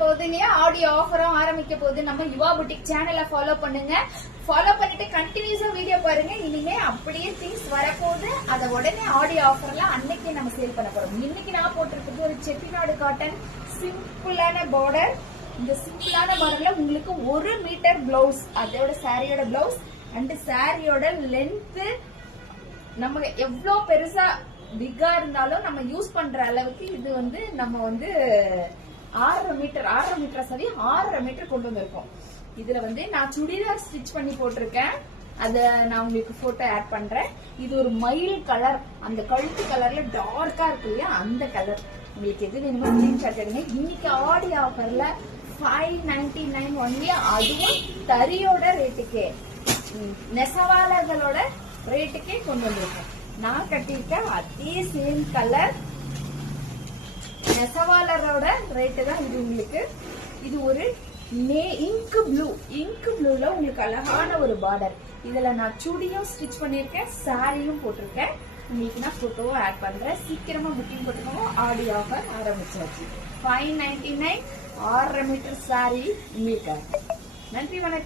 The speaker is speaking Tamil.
போகுது இல்லையா, ஆடியோ ஆஃபரும் ஆரம்பிக்க போகுது. நம்ம யுவா புட்டிக் சேனலை ஃபாலோ பண்ணுங்க. ஃபாலோ பண்ணிட்டு கண்டினியூஸா வீடியோ பாருங்க. இனிமே அப்படியே திங்ஸ் வரப்போகுது. அதை உடனே ஆடியோ ஆஃபர்ல அன்னைக்கு நம்ம சேல் பண்ண போறோம். இன்னைக்கு நான் போட்டிருக்கிறது ஒரு செட்டிநாடு காட்டன் சிம்பிளான பார்டர். இந்த சிம்பிளான பார்டர்ல உங்களுக்கு 1 மீட்டர் பிளவுஸ், அதோட சாரியோட பிளவுஸ் அண்ட் சாரியோட லென்த் நம்ம எவ்வளவு பெருசா பிக்கா இருந்தாலும் நம்ம யூஸ் பண்ற அளவுக்கு இது வந்து நம்ம வந்து 6.5 மீட்டர் சரி 6.5 மீட்டர் கொண்டு வந்திருக்கோம். இதுல வந்து நான் சுடிதார் ஸ்டிச் பண்ணி போட்டிருக்கேன். அத நான் உங்களுக்கு போட்டோ ஆட் பண்றேன். இது ஒரு மயில் கலர், அந்த கழுத்து கலர்ல டார்க்கா இருக்கு இல்லையா, அந்த கலர். உங்களுக்கு எது வேணுமோ ஸ்கிரீன்ஷாட் எடுங்க. இன்னைக்கு ஆடி ஆஃபர்ல 599 ஒன்லி, அதுவும் தரியோட ரேட்டுக்கே, நெசவாளர்களோட ரேட்டுக்கே கொண்டு வந்திருக்கேன். நான் கட்டியிருக்கேன் அதே சேம் கலர், நெசவாளரோட ரேட்டு தான் இது. உங்களுக்கு இது ஒரு இங்க் ப்ளூல உங்களுக்கு அழகான ஒரு பார்டர். இதுல நான் சுடியும் ஸ்டிச் பண்ணிருக்கேன், சாரியும் போட்டிருக்கேன். உங்களுக்கு நான் போட்டோவும் ஆட் பண்றேன். சீக்கிரமா புக்கிங் போட்டுக்கோங்க. ஆடி ஆஃபர் ஆரம்பிச்சாச்சு. 599 6.5 மீட்டர் சாரி உங்களுக்கு. நன்றி, வணக்கம்.